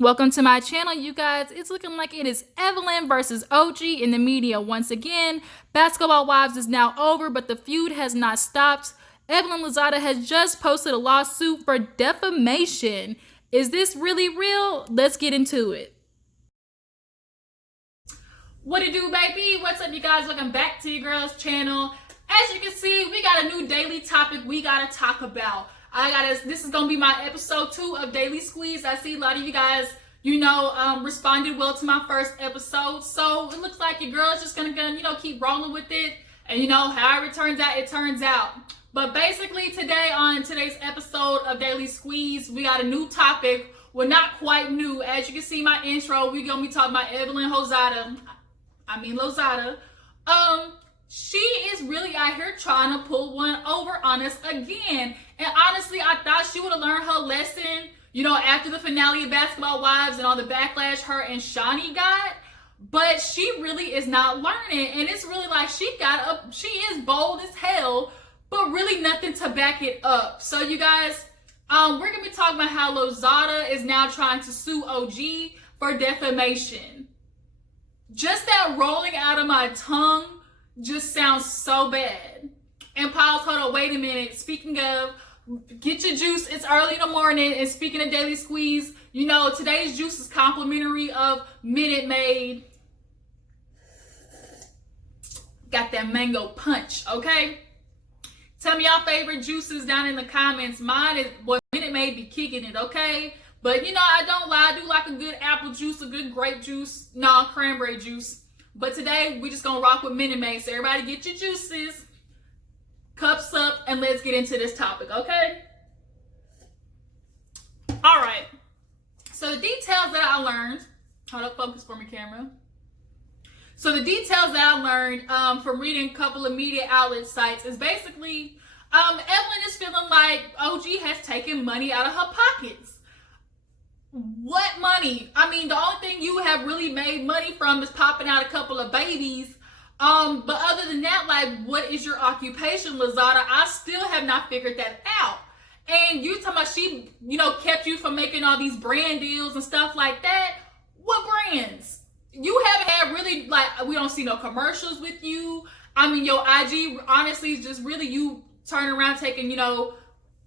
Welcome to my channel, you guys. It's looking like it is Evelyn versus OG in the media once again. Basketball Wives is now over, but the feud has not stopped. Evelyn Lozada has just posted a lawsuit for defamation. Is this really real? Let's get into it. What it do, baby? What's up, you guys? Welcome back to your girl's channel. As you can see, we got a new daily topic we gotta talk about. This is gonna be my episode 2 of Daily Squeeze. I see a lot of you guys, responded well to my first episode. So it looks like your girl's just gonna keep rolling with it. And however it turns out, it turns out. But basically today, on today's episode of Daily Squeeze, we got a new topic. Well, not quite new. As you can see my intro, we're gonna be talking about Evelyn Lozada. She is really out here trying to pull one over on us again. And honestly, I thought she would have learned her lesson, after the finale of Basketball Wives and all the backlash her and Shawnee got. But she really is not learning. And it's really like she is bold as hell, but really nothing to back it up. So you guys, we're going to be talking about how Lozada is now trying to sue OG for defamation. Just that rolling out of my tongue just sounds so bad. And pause, hold on, wait a minute. Speaking of, get your juice. It's early in the morning. And speaking of Daily Squeeze, today's juice is complimentary of Minute Maid. Got that mango punch, okay? Tell me your favorite juices down in the comments. Mine is, Minute Maid be kicking it, okay? But, I don't lie. I do like a good apple juice, a good grape juice. No, cranberry juice. But today, we're just going to rock with Minute Maid. So everybody get your juices, cups up, and let's get into this topic, okay? All right. So the details that I learned. Hold up, focus for me, camera. So the details that I learned from reading a couple of media outlet sites is basically Evelyn is feeling like OG has taken money out of her pockets. What money? I mean, the only thing you have really made money from is popping out a couple of babies. But other than that, like, what is your occupation, Lozada? I still have not figured that out. And you talking about she, kept you from making all these brand deals and stuff like that. What brands? You haven't had really, we don't see no commercials with you. I mean, your IG, honestly, is just really you turning around taking,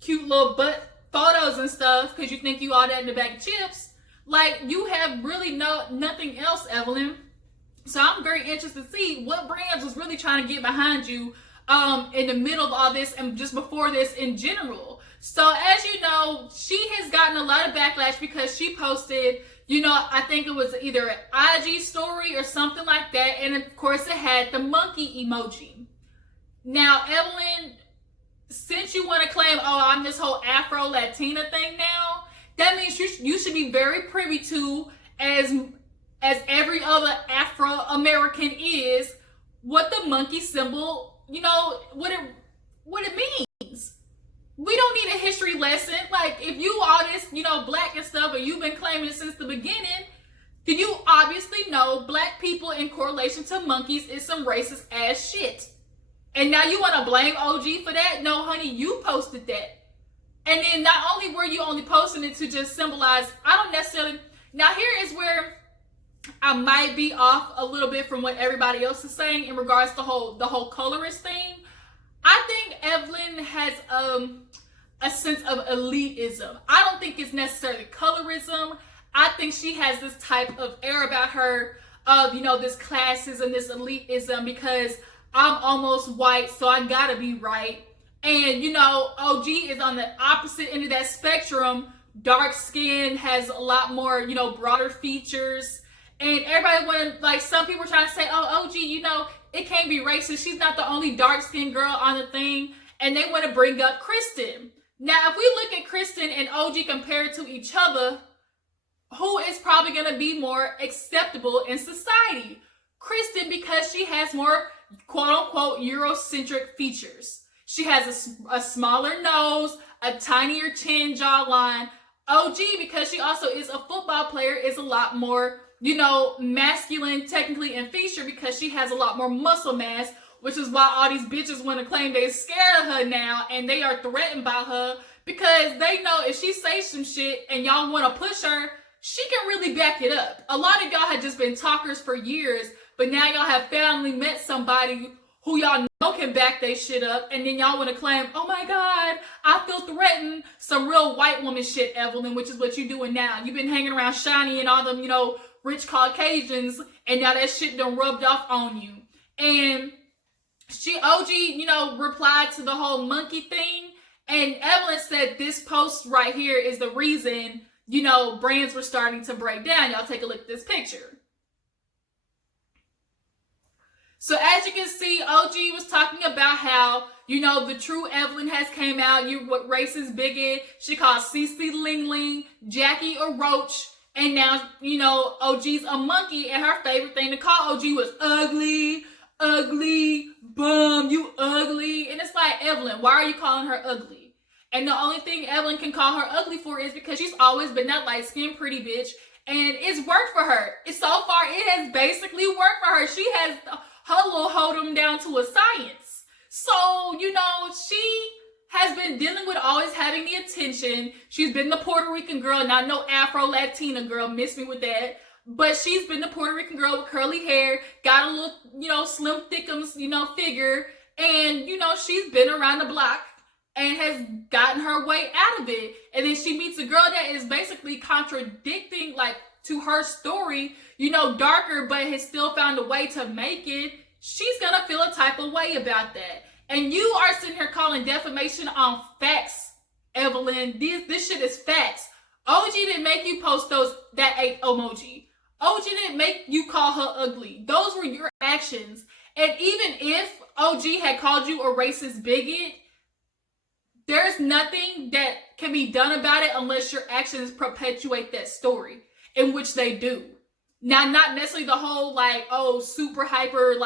cute little butt photos and stuff because you think you all that in the bag of chips. Like, you have really nothing else, Evelyn. So I'm very interested to see what brands was really trying to get behind you in the middle of all this and just before this in general. So as you know, she has gotten a lot of backlash because she posted, I think it was either an IG story or something like that. And of course it had the monkey emoji. Now, Evelyn, since you want to claim, I'm this whole Afro-Latina thing now, that means you should be very privy to, as every other Afro-American is, what the monkey symbol, what it means. We don't need a history lesson. Like, if you all this, black and stuff, and you've been claiming it since the beginning, then you obviously know black people in correlation to monkeys is some racist ass shit. And now you want to blame OG for that? No, honey, you posted that. And then not only were you only posting it to just symbolize, I don't necessarily, now here is where I might be off a little bit from what everybody else is saying in regards to the whole colorist thing. I think Evelyn has a sense of elitism. I don't think it's necessarily colorism. I think she has this type of air about her of, this classism, this elitism, because I'm almost white, so I gotta be right. And, OG is on the opposite end of that spectrum. Dark skin, has a lot more, broader features. And everybody some people are trying to say, oh, OG, it can't be racist. She's not the only dark-skinned girl on the thing. And they want to bring up Kristen. Now, if we look at Kristen and OG compared to each other, who is probably going to be more acceptable in society? Kristen, because she has more quote-unquote Eurocentric features. She has a smaller nose, a tinier chin jawline. OG, because she also is a football player, is a lot more, masculine technically in feature because she has a lot more muscle mass, which is why all these bitches want to claim they're scared of her now and they are threatened by her because they know if she says some shit and y'all want to push her, she can really back it up. A lot of y'all had just been talkers for years, but now y'all have finally met somebody who y'all know can back they shit up, and then y'all want to claim, oh my God, I feel threatened. Some real white woman shit, Evelyn, which is what you doing now. You've been hanging around Shiny and all them, rich Caucasians, and now that shit done rubbed off on you. And OG, replied to the whole monkey thing, and Evelyn said this post right here is the reason, brands were starting to break down. Y'all take a look at this picture. So as you can see, OG was talking about how, the true Evelyn has came out. You what racist bigot. She called Cece Ling Ling, Jackie a roach. And now, OG's a monkey. And her favorite thing to call OG was ugly, bum, you ugly. And it's like, Evelyn, why are you calling her ugly? And the only thing Evelyn can call her ugly for is because she's always been that light-skinned pretty bitch. And it's worked for her. So far, it has basically worked for her. She has her little hold'em down to a science. So, she has been dealing with always having the attention. She's been the Puerto Rican girl, not no Afro-Latina girl, miss me with that. But she's been the Puerto Rican girl with curly hair, got a little, slim thickums, figure. And, she's been around the block and has gotten her way out of it. And then she meets a girl that is basically contradicting, to her story, darker, but has still found a way to make it. She's gonna feel a type of way about that. And you are sitting here calling defamation on facts, Evelyn. This shit is facts. OG didn't make you post that 8 emoji. OG didn't make you call her ugly. Those were your actions. And even if OG had called you a racist bigot, there's nothing that can be done about it unless your actions perpetuate that story, in which they do. Now, not necessarily the whole, super hyper,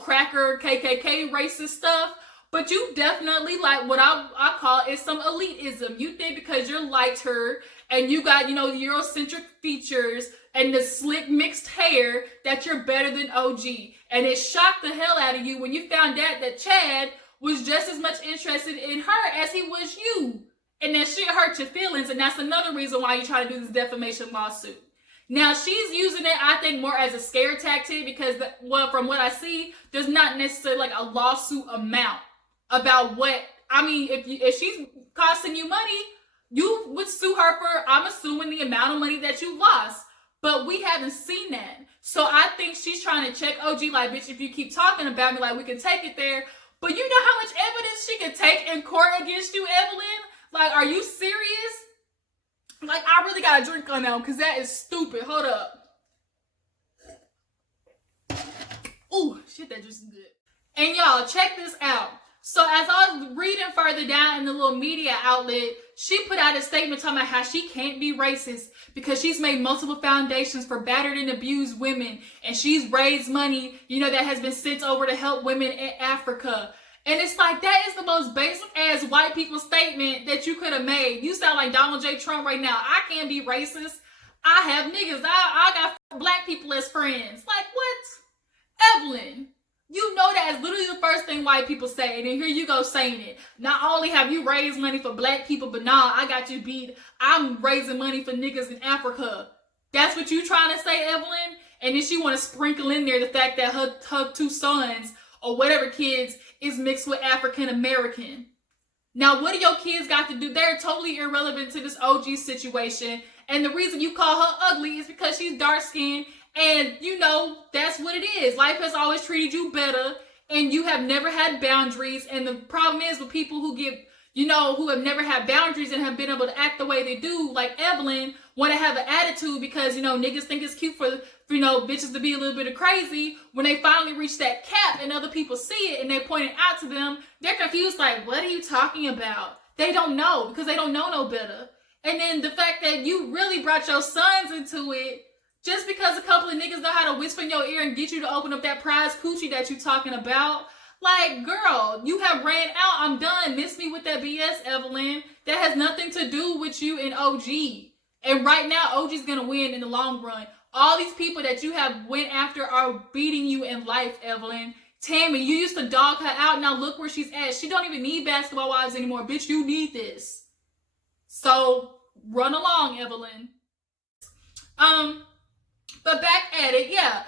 cracker, KKK racist stuff, but you definitely, what I call is some elitism. You think because you're lighter and you got, Eurocentric features and the slick mixed hair that you're better than OG. And it shocked the hell out of you when you found out that Chad was just as much interested in her as he was you. And that shit hurt your feelings, and that's another reason why you try to do this defamation lawsuit. Now, she's using it, I think, more as a scare tactic because, from what I see, there's not necessarily a lawsuit amount about if she's costing you money, you would sue her for, I'm assuming, the amount of money that you lost. But we haven't seen that. So I think she's trying to check OG, bitch, if you keep talking about me, we can take it there. But you know how much evidence she could take in court against you, Evelyn? Are you serious? I really gotta drink on that one because that is stupid. Hold up. Ooh, shit, that juice is good. And y'all, check this out. So as I was reading further down in the little media outlet, she put out a statement talking about how she can't be racist because she's made multiple foundations for battered and abused women. And she's raised money, that has been sent over to help women in Africa. And it's that is the most basic ass white people statement that you could have made. You sound like Donald J. Trump right now. I can't be racist. I have niggas. I got black people as friends. What? Evelyn, you know that is literally the first thing white people say. And then here you go saying it. Not only have you raised money for black people, but I got you beat. I'm raising money for niggas in Africa. That's what you trying to say, Evelyn? And then she want to sprinkle in there the fact that her 2 sons or whatever kids is mixed with African American. Now, what do your kids got to do? They're totally irrelevant to this OG situation. And the reason you call her ugly is because she's dark skinned. And that's what it is. Life has always treated you better. And you have never had boundaries. And the problem is with people who who have never had boundaries and have been able to act the way they do, like Evelyn, want to have an attitude because, niggas think it's cute for bitches to be a little bit of crazy. When they finally reach that cap and other people see it and they point it out to them, they're confused what are you talking about? They don't know because they don't know no better. And then the fact that you really brought your sons into it just because a couple of niggas know how to whisper in your ear and get you to open up that prize coochie that you talking about. Girl, you have ran out. I'm done. Miss me with that BS, Evelyn. That has nothing to do with you and OG. And right now, OG's gonna win in the long run. All these people that you have went after are beating you in life, Evelyn. Tammy, you used to dog her out. Now look where she's at. She don't even need basketball wives anymore. Bitch, you need this. So run along, Evelyn. But back at it, yeah.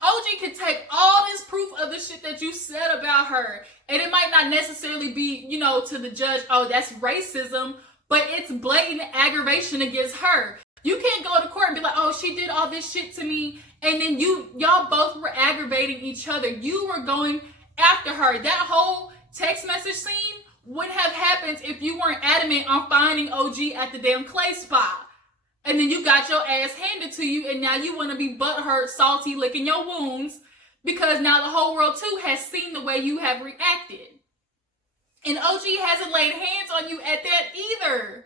OG can take all this proof of the shit that you said about her, and it might not necessarily be, you know, to the judge, oh, that's racism, but it's blatant aggravation against her. You can't go to court and be like, oh, she did all this shit to me, and then y'all both were aggravating each other. You were going after her. That whole text message scene would have happened if you weren't adamant on finding OG at the damn clay spot. And then you got your ass handed to you, and now you want to be butthurt, salty, licking your wounds, because now the whole world too has seen the way you have reacted. And OG hasn't laid hands on you at that either.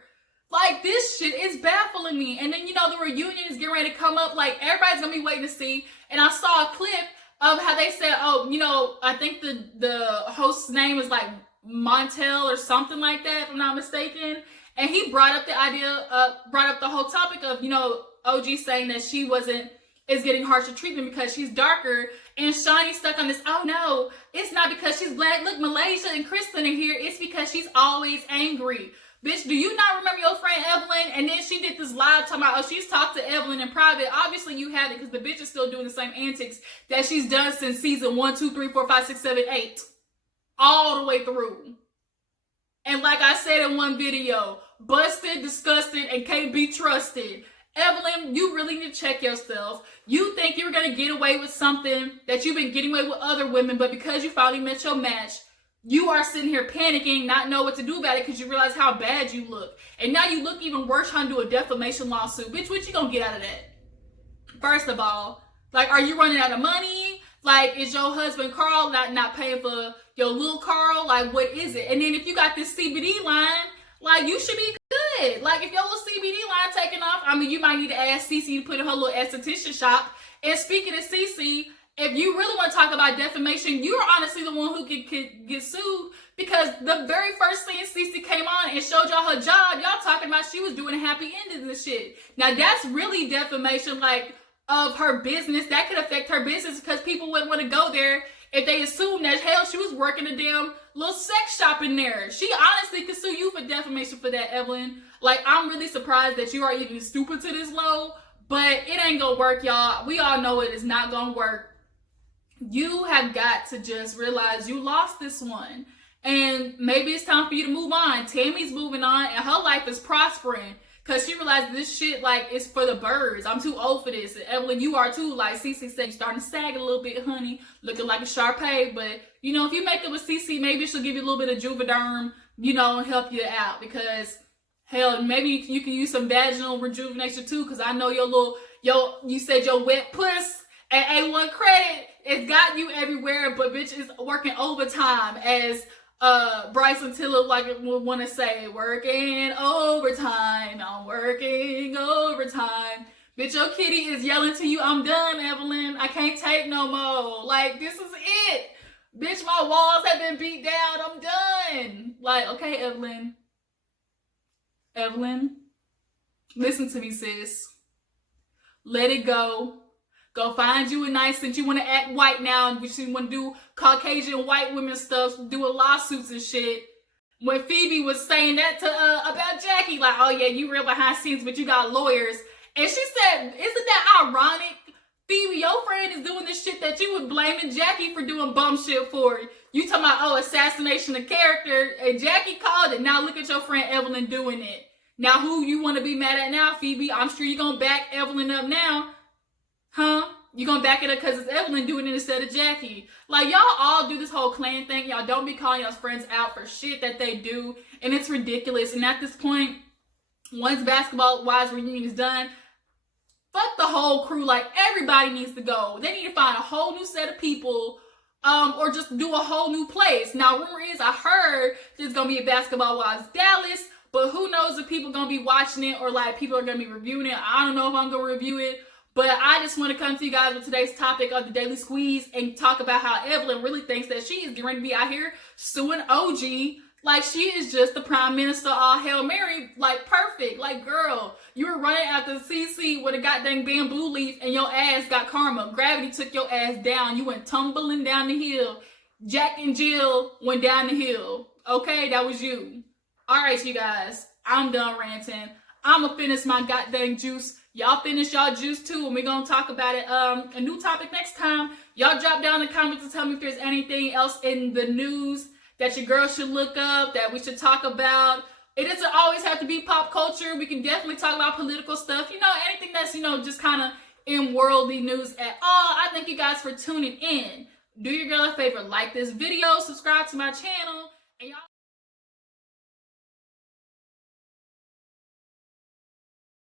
Like, this shit is baffling me. And then, you know, the reunion is getting ready to come up. Like, everybody's going to be waiting to see. And I saw a clip of how they said, oh, you know, I think the host's name is like Montel or something like that, if I'm not mistaken. And he brought up the idea, brought up the whole topic of, you know, OG saying that she is getting harsher treatment because she's darker. And Shawnee's stuck on this, oh no, it's not because she's black. Look, Malaysia and Kristen are here. It's because she's always angry. Bitch, do you not remember your friend Evelyn? And then she did this live talking about, oh, she's talked to Evelyn in private. Obviously you haven't, because the bitch is still doing the same antics that she's done since season 1, 2, 3, 4, 5, 6, 7, 8. All the way through. And like I said in one video, busted, disgusted, and can't be trusted. Evelyn, you really need to check yourself. You think you're going to get away with something that you've been getting away with other women, but because you finally met your match, you are sitting here panicking, not know what to do about it because you realize how bad you look. And now you look even worse trying to do a defamation lawsuit. Bitch, what you going to get out of that? First of all, like, are you running out of money? Like, is your husband Carl not paying for your little Carl? Like, what is it? And then if you got this CBD line, like, you should be good. Like, if your little CBD line taking off, I mean, you might need to ask Cece to put in her little esthetician shop. And speaking of Cece, if you really want to talk about defamation, you're honestly the one who could get sued, because the very first scene Cece came on and showed y'all her job, y'all talking about she was doing a happy ending and shit. Now, that's really defamation, like, of her business. That could affect her business because people wouldn't want to go there if they assumed that, hell, she was working a damn little sex shop in there. She honestly could sue you for defamation for that, Evelyn. Like, I'm really surprised that you are even stupid to this low, but it ain't gonna work, y'all. We all know it is not gonna work. You have got to just realize you lost this one. And maybe it's time for you to move on. Tammy's moving on and her life is prospering because she realized this shit, like, is for the birds. I'm too old for this. And Evelyn, you are too. Like Cece said, you're starting to sag a little bit, honey. Looking like a Shar-Pei. But, you know, if you make it with Cece, maybe she'll give you a little bit of Juvederm, you know, and help you out. Because, hell, maybe you can use some vaginal rejuvenation too. Because I know you said your wet puss at A1 Credit, it's got you everywhere, but bitch is working overtime, as Bryson Tiller would want to say, working overtime, I'm working overtime. Bitch, your kitty is yelling to you, I'm done, Evelyn. I can't take no more. Like, this is it. Bitch, my walls have been beat down. I'm done. Like, okay, Evelyn. Evelyn, listen to me, sis. Let it go. Go find you a nice, since you want to act white now, and you want to do Caucasian white women stuff, doing lawsuits and shit. When Phoebe was saying that to about Jackie, like, oh yeah, you real behind scenes, but you got lawyers. And she said, isn't that ironic? Phoebe, your friend is doing this shit that you was blaming Jackie for doing bum shit for. You talking about, oh, assassination of character, and Jackie called it. Now look at your friend Evelyn doing it. Now who you want to be mad at now, Phoebe? I'm sure you're going to back Evelyn up now. Huh? You gonna back it up because it's Evelyn doing it instead of Jackie. Like, y'all all do this whole clan thing. Y'all don't be calling y'all's friends out for shit that they do. And it's ridiculous. And at this point, once basketball-wise reunion is done, fuck the whole crew. Like, everybody needs to go. They need to find a whole new set of people, or just do a whole new place. Now, rumor is, I heard there's gonna be a basketball-wise Dallas, but who knows if people gonna be watching it or, like, people are gonna be reviewing it. I don't know if I'm gonna review it. But I just want to come to you guys with today's topic of the Daily Squeeze and talk about how Evelyn really thinks that she is going to be out here suing OG. Like, she is just the prime minister, all Hail Mary, like, perfect. Like, girl, you were running after CC with a goddamn bamboo leaf and your ass got karma. Gravity took your ass down. You went tumbling down the hill. Jack and Jill went down the hill. Okay, that was you. All right, you guys, I'm done ranting. I'm going to finish my goddamn juice. Y'all finish y'all juice too, and we're gonna talk about it. A new topic next time. Y'all drop down in the comments and tell me if there's anything else in the news that your girl should look up, that we should talk about. It doesn't always have to be pop culture. We can definitely talk about political stuff. Anything that's, just kind of in worldly news at all. I thank you guys for tuning in. Do your girl a favor, like this video, subscribe to my channel, and y'all